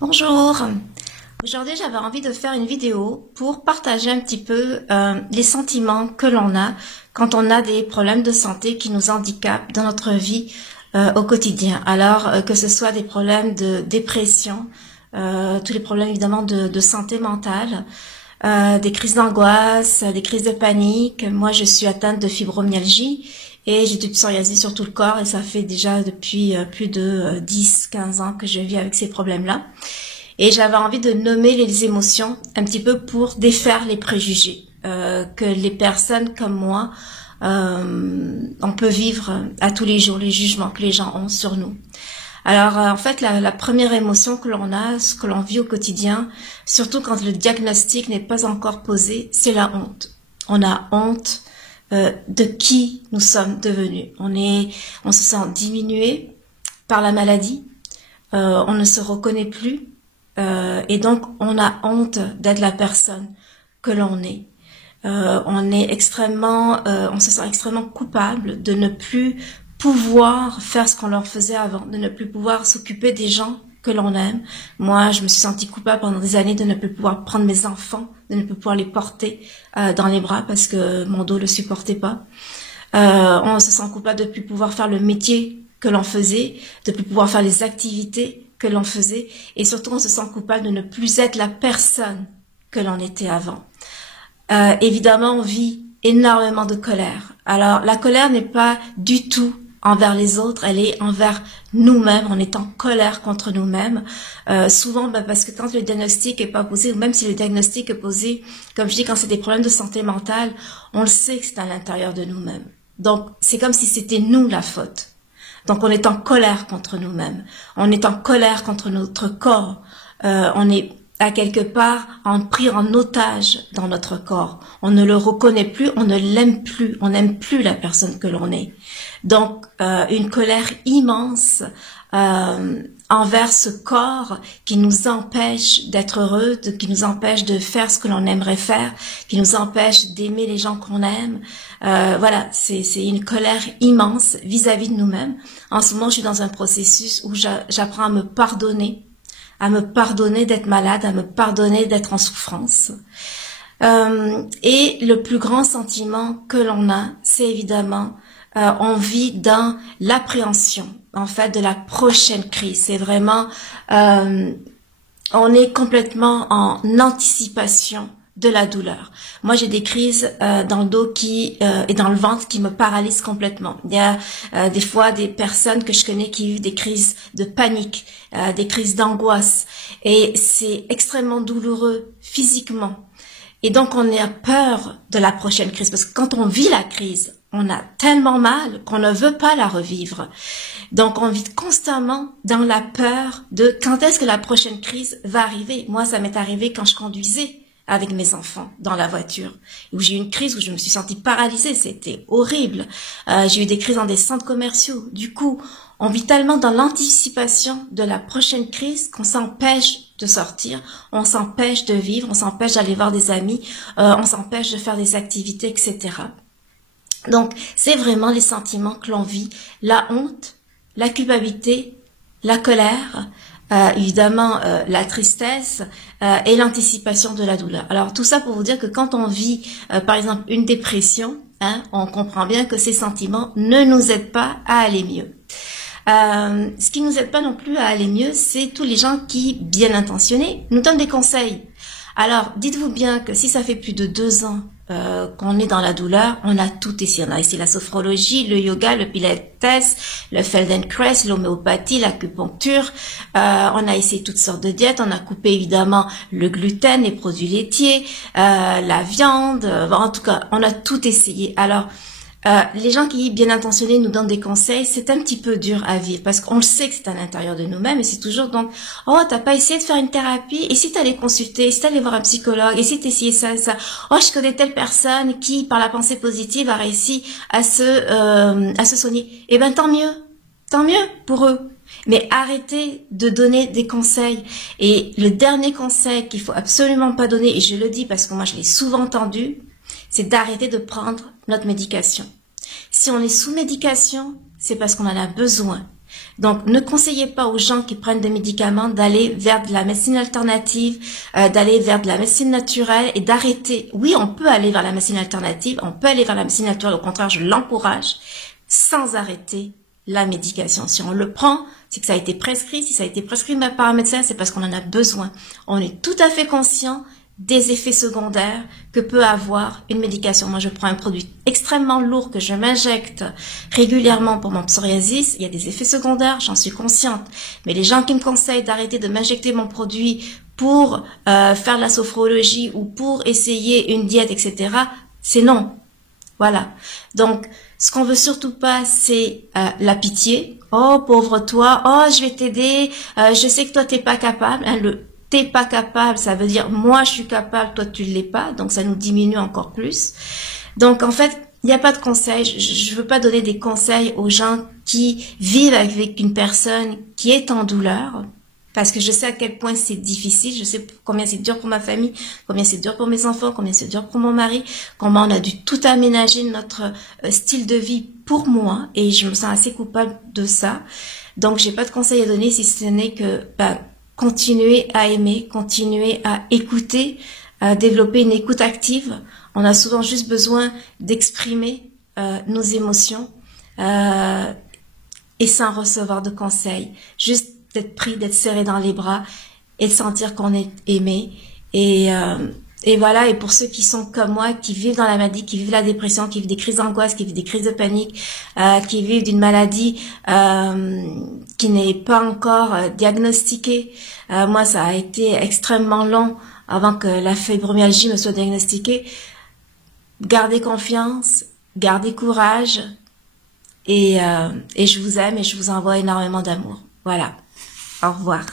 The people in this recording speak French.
Bonjour. Aujourd'hui, j'avais envie de faire une vidéo pour partager un petit peu les sentiments que l'on a quand on a des problèmes de santé qui nous handicapent dans notre vie au quotidien. Alors, que ce soit des problèmes de dépression, tous les problèmes évidemment de santé mentale, des crises d'angoisse, des crises de panique. Moi, je suis atteinte de fibromyalgie et j'ai du psoriasis sur tout le corps et ça fait déjà depuis plus de 10-15 ans que je vis avec ces problèmes-là. Et j'avais envie de nommer les émotions un petit peu pour défaire les préjugés que les personnes comme moi, on peut vivre à tous les jours, les jugements que les gens ont sur nous. Alors en fait, la première émotion que l'on a, ce que l'on vit au quotidien, surtout quand le diagnostic n'est pas encore posé, c'est la honte. On a honte de qui nous sommes devenus. On se sent diminué par la maladie, on ne se reconnaît plus. Et donc, on a honte d'être la personne que l'on est. On se sent extrêmement coupable de ne plus pouvoir faire ce qu'on leur faisait avant, de ne plus pouvoir s'occuper des gens que l'on aime. Moi, je me suis sentie coupable pendant des années de ne plus pouvoir prendre mes enfants, de ne plus pouvoir les porter dans les bras parce que mon dos le supportait pas. On se sent coupable de ne plus pouvoir faire le métier que l'on faisait, de ne plus pouvoir faire les activités que l'on faisait, et surtout on se sent coupable de ne plus être la personne que l'on était avant. Évidemment, on vit énormément de colère. Alors, la colère n'est pas du tout envers les autres, elle est envers nous-mêmes, on est en colère contre nous-mêmes. Souvent, parce que quand le diagnostic est pas posé, ou même si le diagnostic est posé, comme je dis, quand c'est des problèmes de santé mentale, on le sait que c'est à l'intérieur de nous-mêmes. Donc, c'est comme si c'était nous la faute. Donc, on est en colère contre nous-mêmes. On est en colère contre notre corps. On est à quelque part pris en otage dans notre corps. On ne le reconnaît plus, on ne l'aime plus, on n'aime plus la personne que l'on est. Donc, une colère immense envers ce corps qui nous empêche d'être heureux, qui nous empêche de faire ce que l'on aimerait faire, qui nous empêche d'aimer les gens qu'on aime. Voilà, c'est une colère immense vis-à-vis de nous-mêmes. En ce moment, je suis dans un processus où j'apprends à me pardonner d'être malade, à me pardonner d'être en souffrance. Et le plus grand sentiment que l'on a, c'est évidemment, on vit dans l'appréhension, en fait, de la prochaine crise. C'est vraiment, on est complètement en anticipation de la douleur. Moi, j'ai des crises dans le dos et dans le ventre qui me paralysent complètement. Il y a des fois des personnes que je connais qui vivent des crises de panique, des crises d'angoisse, et c'est extrêmement douloureux physiquement. Et donc, on a peur de la prochaine crise, parce que quand on vit la crise, on a tellement mal qu'on ne veut pas la revivre. Donc, on vit constamment dans la peur de quand est-ce que la prochaine crise va arriver. Moi, ça m'est arrivé quand je conduisais avec mes enfants dans la voiture, où j'ai eu une crise où je me suis sentie paralysée, c'était horrible. J'ai eu des crises dans des centres commerciaux. Du coup, on vit tellement dans l'anticipation de la prochaine crise qu'on s'empêche de sortir, on s'empêche de vivre, on s'empêche d'aller voir des amis, on s'empêche de faire des activités, etc. Donc, c'est vraiment les sentiments que l'on vit, la honte, la culpabilité, la colère, évidemment la tristesse et l'anticipation de la douleur. Alors tout ça pour vous dire que quand on vit par exemple une dépression, on comprend bien que ces sentiments ne nous aident pas à aller mieux. Ce qui nous aide pas non plus à aller mieux, c'est tous les gens qui, bien intentionnés, nous donnent des conseils. Alors dites-vous bien que si ça fait plus de 2 ans qu'on est dans la douleur, on a tout essayé. On a essayé la sophrologie, le yoga, le pilates, le Feldenkrais, l'homéopathie, l'acupuncture. On a essayé toutes sortes de diètes. On a coupé évidemment le gluten, les produits laitiers, la viande. En tout cas, on a tout essayé. Alors, les gens qui, bien intentionnés, nous donnent des conseils, c'est un petit peu dur à vivre parce qu'on le sait que c'est à l'intérieur de nous-mêmes et c'est toujours donc, oh, t'as pas essayé de faire une thérapie? Et si t'allais consulter? Et si t'allais voir un psychologue? Et si t'essayais ça, ça? Oh, je connais telle personne qui, par la pensée positive, a réussi à se soigner. Eh ben, tant mieux pour eux. Mais arrêtez de donner des conseils. Et le dernier conseil qu'il faut absolument pas donner, et je le dis parce que moi je l'ai souvent entendu, c'est d'arrêter de prendre notre médication. Si on est sous médication, c'est parce qu'on en a besoin. Donc, ne conseillez pas aux gens qui prennent des médicaments d'aller vers de la médecine alternative, d'aller vers de la médecine naturelle et d'arrêter. Oui, on peut aller vers la médecine alternative, on peut aller vers la médecine naturelle, au contraire, je l'encourage, sans arrêter la médication. Si on le prend, c'est que ça a été prescrit. Si ça a été prescrit par un médecin, c'est parce qu'on en a besoin. On est tout à fait conscient des effets secondaires que peut avoir une médication. Moi, je prends un produit extrêmement lourd que je m'injecte régulièrement pour mon psoriasis. Il y a des effets secondaires, j'en suis consciente. Mais les gens qui me conseillent d'arrêter de m'injecter mon produit pour faire de la sophrologie ou pour essayer une diète, etc., c'est non. Voilà. Donc, ce qu'on veut surtout pas, c'est la pitié. Oh, pauvre toi. Oh, je vais t'aider. Je sais que toi, t'es pas capable. Hein, t'es pas capable, ça veut dire moi je suis capable, toi tu l'es pas, donc ça nous diminue encore plus. Donc en fait, il n'y a pas de conseils, je veux pas donner des conseils aux gens qui vivent avec une personne qui est en douleur, parce que je sais à quel point c'est difficile, je sais combien c'est dur pour ma famille, combien c'est dur pour mes enfants, combien c'est dur pour mon mari, comment on a dû tout aménager notre style de vie pour moi, et je me sens assez coupable de ça. Donc j'ai pas de conseils à donner si ce n'est que continuer à aimer, continuer à écouter, à développer une écoute active. On a souvent juste besoin d'exprimer nos émotions et sans recevoir de conseils. Juste d'être pris, d'être serré dans les bras et de sentir qu'on est aimé. Et voilà, et pour ceux qui sont comme moi, qui vivent dans la maladie, qui vivent la dépression, qui vivent des crises d'angoisse, qui vivent des crises de panique, qui vivent d'une maladie qui n'est pas encore diagnostiquée. Moi, ça a été extrêmement long avant que la fibromyalgie me soit diagnostiquée. Gardez confiance, gardez courage, et je vous aime et je vous envoie énormément d'amour. Voilà. Au revoir.